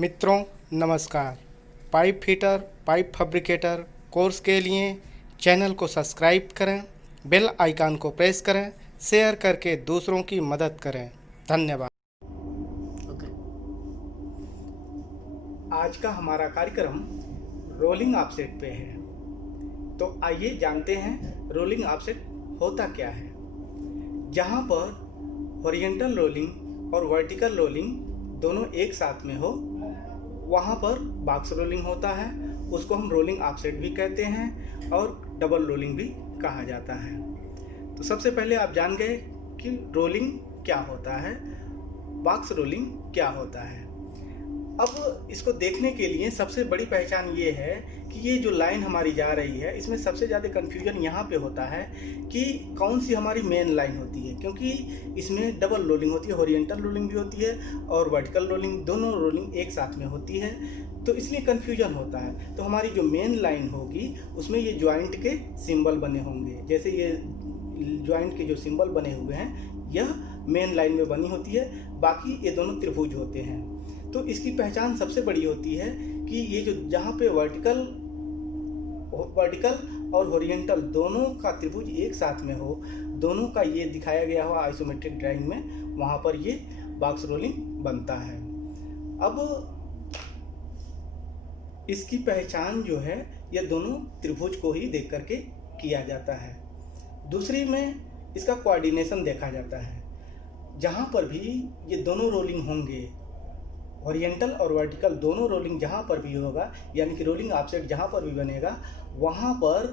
मित्रों नमस्कार। Pipe fitter, pipe fabricator course के लिए चैनल को सब्सक्राइब करें, बेल आइकन को प्रेस करें, शेयर करके दूसरों की मदद करें। धन्यवाद। आज का हमारा कार्यक्रम रोलिंग ऑफसेट पे है, तो आइए जानते हैं रोलिंग ऑफसेट होता क्या है। जहाँ पर हॉरिजॉन्टल रोलिंग और वर्टिकल रोलिंग दोनों एक साथ में हो, वहाँ पर बॉक्स रोलिंग होता है। उसको हम रोलिंग ऑफसेट भी कहते हैं और डबल रोलिंग भी कहा जाता है। तो सबसे पहले आप जान गए कि रोलिंग क्या होता है, बॉक्स रोलिंग क्या होता है। अब इसको देखने के लिए सबसे बड़ी पहचान ये है कि ये जो लाइन हमारी जा रही है, इसमें सबसे ज़्यादा कन्फ्यूजन यहाँ पे होता है कि कौन सी हमारी मेन लाइन होती है, क्योंकि इसमें डबल रोलिंग होती है, हॉरिजॉन्टल रोलिंग भी होती है और वर्टिकल रोलिंग, दोनों रोलिंग एक साथ में होती है, तो इसलिए कन्फ्यूजन होता है। तो हमारी जो मेन लाइन होगी उसमें ये ज्वाइंट के सिंबल बने होंगे। जैसे ये ज्वाइंट के जो सिंबल बने हुए हैं, यह मेन लाइन में बनी होती है, बाकी ये दोनों त्रिभुज होते हैं। तो इसकी पहचान सबसे बड़ी होती है कि ये जो जहाँ पे वर्टिकल और हॉरिजॉन्टल दोनों का त्रिभुज एक साथ में हो, दोनों का ये दिखाया गया हुआ आइसोमेट्रिक ड्राइंग में, वहाँ पर ये बॉक्स रोलिंग बनता है। अब इसकी पहचान जो है यह दोनों त्रिभुज को ही देख करके किया जाता है। दूसरी में इसका कोऑर्डिनेशन देखा जाता है। जहाँ पर भी ये दोनों रोलिंग होंगे, हॉरिजॉन्टल और वर्टिकल दोनों रोलिंग जहाँ पर भी होगा, यानी कि रोलिंग ऑफसेट जहाँ पर भी बनेगा, वहाँ पर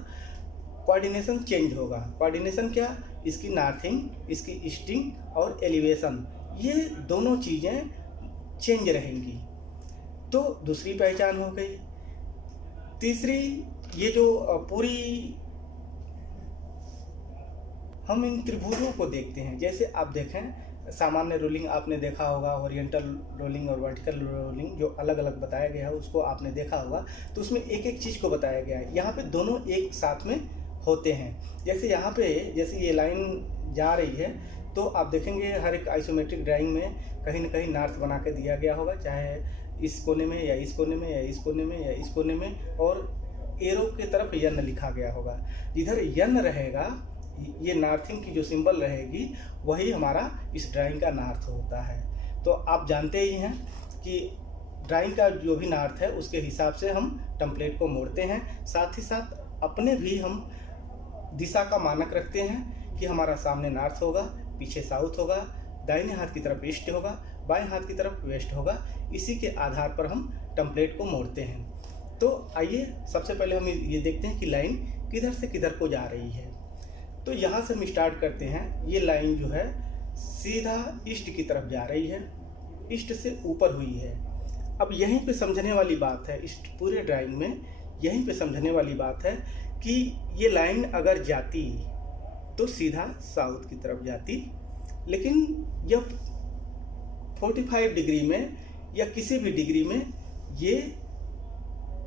कोऑर्डिनेशन चेंज होगा। कोऑर्डिनेशन क्या? इसकी नॉर्थिंग, इसकी ईस्टिंग और एलिवेशन, ये दोनों चीज़ें चेंज रहेंगी। तो दूसरी पहचान हो गई। तीसरी, ये जो पूरी हम इन त्रिभुजों को देखते हैं, जैसे आप देखें सामान्य रोलिंग आपने देखा होगा, हॉरिजॉन्टल रोलिंग और वर्टिकल रोलिंग जो अलग अलग बताया गया है उसको आपने देखा होगा। तो उसमें एक एक चीज़ को बताया गया है। यहाँ पे दोनों एक साथ में होते हैं। जैसे यहाँ पे जैसे ये लाइन जा रही है, तो आप देखेंगे हर एक आइसोमेट्रिक ड्राइंग में कहीं ना कहीं नॉर्थ बना के दिया गया होगा, चाहे इस कोने में या इस कोने में या इस कोने में या इस कोने में, और एरो की तरफ यन लिखा गया होगा। जिधर यन रहेगा, ये नॉर्थिंग की जो सिंबल रहेगी, वही हमारा इस ड्राइंग का नॉर्थ होता है। तो आप जानते ही हैं कि ड्राइंग का जो भी नॉर्थ है उसके हिसाब से हम टेम्पलेट को मोड़ते हैं। साथ ही साथ अपने भी हम दिशा का मानक रखते हैं कि हमारा सामने नॉर्थ होगा, पीछे साउथ होगा, दाहिने हाथ की तरफ ईस्ट होगा, बाएं हाथ की तरफ वेस्ट होगा। इसी के आधार पर हम टेम्पलेट को मोड़ते हैं। तो आइए सबसे पहले हम ये देखते हैं कि लाइन किधर से किधर को जा रही है। तो यहाँ से हम स्टार्ट करते हैं। ये लाइन जो है सीधा ईस्ट की तरफ जा रही है, ईस्ट से ऊपर हुई है। अब यहीं पे समझने वाली बात है, इस पूरे ड्राइंग में यहीं पे समझने वाली बात है कि ये लाइन अगर जाती तो सीधा साउथ की तरफ जाती, लेकिन जब 45 डिग्री में या किसी भी डिग्री में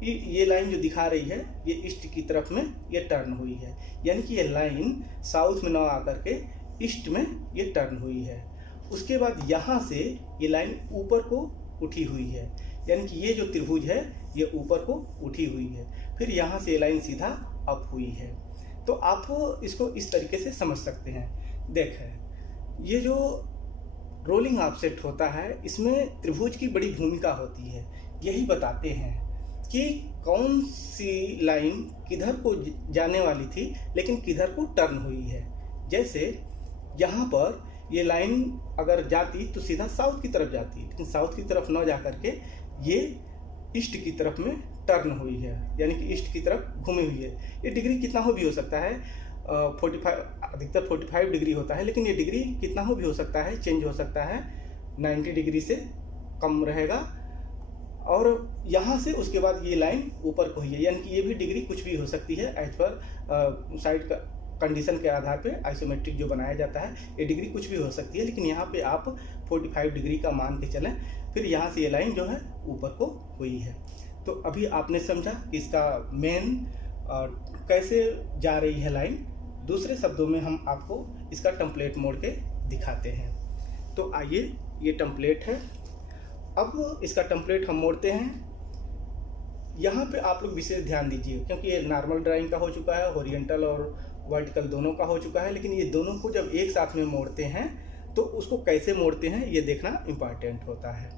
ये लाइन जो दिखा रही है, ये ईस्ट की तरफ में ये टर्न हुई है, यानी कि ये लाइन साउथ में ना आकर के ईस्ट में ये टर्न हुई है। उसके बाद यहाँ से ये लाइन ऊपर को उठी हुई है, यानी कि ये जो त्रिभुज है ये ऊपर को उठी हुई है। फिर यहाँ से ये लाइन सीधा अप हुई है। तो आप इसको इस तरीके से समझ सकते हैं। देखें, ये जो रोलिंग ऑफसेट होता है, इसमें त्रिभुज की बड़ी भूमिका होती है। यही बताते हैं कि कौन सी लाइन किधर को जाने वाली थी लेकिन किधर को टर्न हुई है। जैसे यहाँ पर ये लाइन अगर जाती तो सीधा साउथ की तरफ जाती, लेकिन साउथ की तरफ न जा करके ये ईस्ट की तरफ में टर्न हुई है, यानी कि ईस्ट की तरफ घूमी हुई है। ये डिग्री कितना हो भी हो सकता है, 45, अधिकतर 45 डिग्री होता है, लेकिन ये डिग्री कितना हो भी हो सकता है, चेंज हो सकता है, 90 डिग्री से कम रहेगा। और यहाँ से उसके बाद ये लाइन ऊपर को हुई है, यानी कि ये भी डिग्री कुछ भी हो सकती है। एज पर साइड का कंडीशन के आधार पे आइसोमेट्रिक जो बनाया जाता है, ये डिग्री कुछ भी हो सकती है, लेकिन यहाँ पे आप 45 डिग्री का मान के चलें। फिर यहाँ से ये लाइन जो है ऊपर को हुई है। तो अभी आपने समझा कि इसका मेन कैसे जा रही है लाइन। दूसरे शब्दों में हम आपको इसका टेम्पलेट मोड़ के दिखाते हैं। तो आइए, ये टेम्पलेट है अब इसका टेम्पलेट हम मोड़ते हैं। यहाँ पे आप लोग विशेष ध्यान दीजिए, क्योंकि ये नॉर्मल ड्राइंग का हो चुका है, हॉरिजॉन्टल और वर्टिकल दोनों का हो चुका है, लेकिन ये दोनों को जब एक साथ में मोड़ते हैं तो उसको कैसे मोड़ते हैं ये देखना इम्पॉर्टेंट होता है,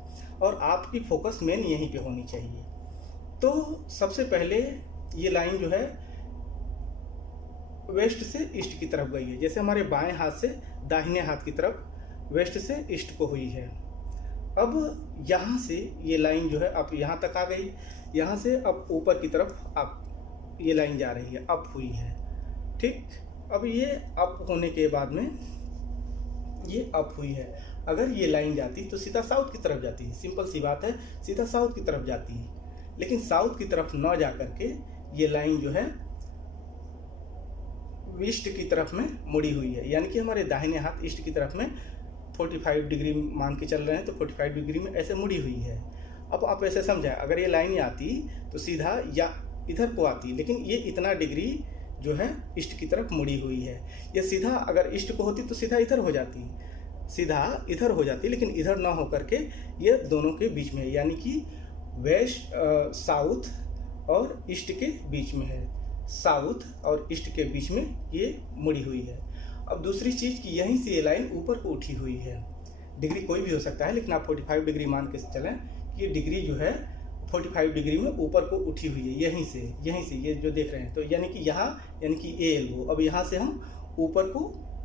और आपकी फोकस मेन यहीं पे होनी चाहिए। तो सबसे पहले ये लाइन जो है वेस्ट से ईस्ट की तरफ गई है, जैसे हमारे बाएं हाथ से दाहिने हाथ की तरफ वेस्ट से ईस्ट को हुई है। अब यहाँ से ये लाइन जो है अब यहाँ तक आ गई, यहाँ से अब ऊपर की तरफ अब ये लाइन जा रही है, अप हुई है, ठीक। अब ये अप होने के बाद में ये अप हुई है। अगर ये लाइन जाती तो सीधा साउथ की तरफ जाती है, सिंपल सी बात है, सीधा साउथ की तरफ जाती है। लेकिन साउथ की तरफ न जा करके ये लाइन जो है ईस्ट की तरफ में मुड़ी हुई है, यानी कि हमारे दाहिने हाथ ईस्ट की तरफ में 45 डिग्री मान के चल रहे हैं, तो 45 डिग्री में ऐसे मुड़ी हुई है। अब आप ऐसे समझाएं, अगर ये लाइन आती तो सीधा या इधर को आती, लेकिन ये इतना डिग्री जो है ईस्ट की तरफ मुड़ी हुई है। ये सीधा अगर ईस्ट को होती तो सीधा इधर हो जाती, सीधा इधर हो जाती, लेकिन इधर ना हो करके ये दोनों के बीच में है, यानी कि वेस्ट साउथ और ईस्ट के बीच में है, साउथ और ईस्ट के बीच में ये मुड़ी हुई है। अब दूसरी चीज़ कि यहीं से ये लाइन ऊपर को उठी हुई है, डिग्री कोई भी हो सकता है, लेकिन आप 45 डिग्री मान के चलें कि ये डिग्री जो है 45 डिग्री में ऊपर को उठी हुई है, यहीं से ये जो देख रहे हैं, तो यानी कि यहाँ, यानी कि ए एल्बो, अब यहाँ से हम ऊपर को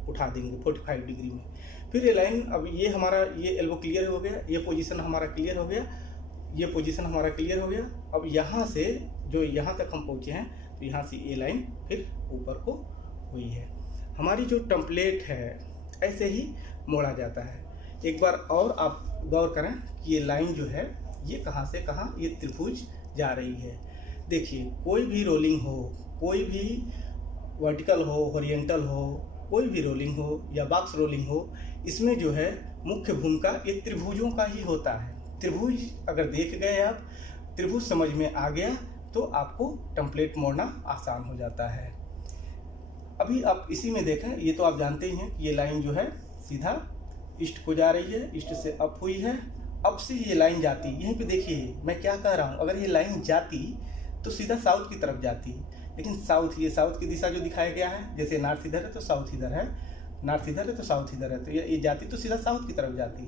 उठा देंगे 45 डिग्री में। फिर ये लाइन, अब ये हमारा ये एल्बो क्लियर हो गया, ये पोजीशन हमारा क्लियर हो गया, ये पोजीशन हमारा क्लियर हो गया। अब यहाँ से जो यहाँ तक हम पहुँचे हैं, तो यहाँ से ये लाइन फिर ऊपर को हुई है। हमारी जो टेम्पलेट है ऐसे ही मोड़ा जाता है। एक बार और आप गौर करें कि ये लाइन जो है ये कहाँ से कहाँ ये त्रिभुज जा रही है। देखिए, कोई भी रोलिंग हो, कोई भी वर्टिकल हो, हॉरिजॉन्टल हो, कोई भी रोलिंग हो या बॉक्स रोलिंग हो, इसमें जो है मुख्य भूमिका ये त्रिभुजों का ही होता है। त्रिभुज अगर देख गए आप, त्रिभुज समझ में आ गया तो आपको टेम्पलेट मोड़ना आसान हो जाता है। अभी आप इसी में देखें, ये तो आप जानते ही हैं कि ये लाइन जो है सीधा ईस्ट को जा रही है, ईस्ट से अप हुई है। अब से ये लाइन जाती, यहीं पे देखिए मैं क्या कह रहा हूँ, अगर ये लाइन जाती तो सीधा साउथ की तरफ जाती, लेकिन साउथ, ये साउथ की दिशा जो दिखाया गया है, जैसे नॉर्थ इधर है तो साउथ इधर है, नॉर्थ इधर है तो साउथ इधर है, तो ये जाती तो सीधा साउथ की तरफ जाती,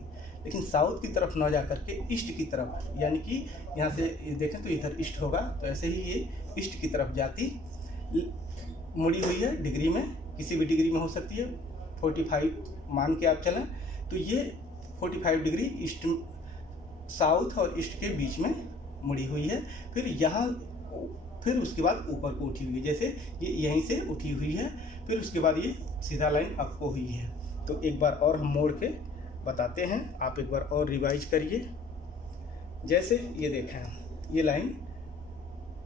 लेकिन साउथ की तरफ न जा करके ईस्ट की तरफ, यानी कि यहाँ से देखें तो इधर ईस्ट होगा, तो ऐसे ही ये ईस्ट की तरफ जाती, मुड़ी हुई है डिग्री में, किसी भी डिग्री में हो सकती है, 45 मान के आप चलें, तो ये 45 डिग्री ईस्ट, साउथ और ईस्ट के बीच में मुड़ी हुई है। फिर यहाँ, फिर उसके बाद ऊपर को उठी हुई है, जैसे ये यहीं से उठी हुई है, फिर उसके बाद ये सीधा लाइन अप को हुई है। तो एक बार और हम मोड़ के बताते हैं, आप एक बार और रिवाइज करिए। जैसे ये देखें, ये लाइन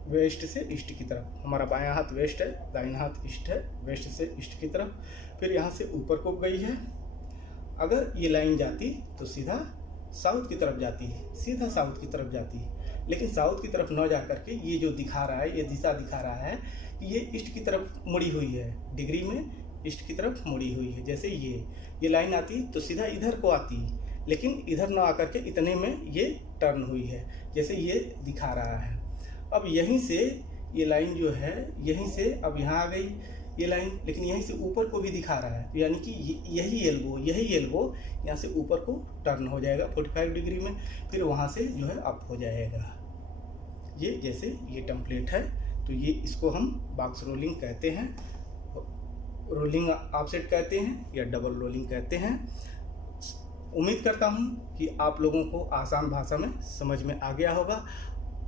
वेस्ट से ईस्ट की तरफ, हमारा बायां हाथ वेस्ट है, दाहिना हाथ ईस्ट है, वेस्ट से ईस्ट की तरफ, फिर यहाँ से ऊपर को गई है। अगर ये लाइन जाती तो सीधा साउथ की तरफ जाती है, सीधा साउथ की तरफ जाती है, लेकिन साउथ की तरफ न जा करके ये जो दिखा रहा है, ये दिशा दिखा रहा है कि ये ईस्ट की तरफ मुड़ी हुई है, डिग्री में ईस्ट की तरफ मुड़ी हुई है। जैसे ये लाइन आती तो सीधा इधर को आती, लेकिन इधर न आकर के इतने में ये टर्न हुई है, जैसे ये दिखा रहा है। अब यहीं से ये लाइन जो है, यहीं से अब यहाँ आ गई ये लाइन, लेकिन यहीं से ऊपर को भी दिखा रहा है, यानी कि यही एल्बो यहाँ से ऊपर को टर्न हो जाएगा 45 डिग्री में, फिर वहाँ से जो है अप हो जाएगा। ये जैसे ये टेम्पलेट है, तो ये इसको हम बॉक्स रोलिंग कहते हैं, रोलिंग ऑफसेट कहते हैं या डबल रोलिंग कहते हैं। उम्मीद करता हूँ कि आप लोगों को आसान भाषा में समझ में आ गया होगा।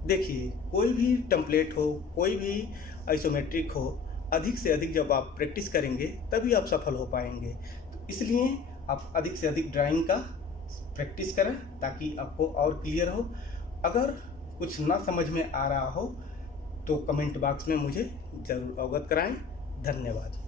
देखिए, कोई भी टेम्पलेट हो, कोई भी आइसोमेट्रिक हो, अधिक से अधिक जब आप प्रैक्टिस करेंगे तभी आप सफल हो पाएंगे। तो इसलिए आप अधिक से अधिक ड्राइंग का प्रैक्टिस करें ताकि आपको और क्लियर हो। अगर कुछ ना समझ में आ रहा हो तो कमेंट बॉक्स में मुझे ज़रूर अवगत कराएं। धन्यवाद।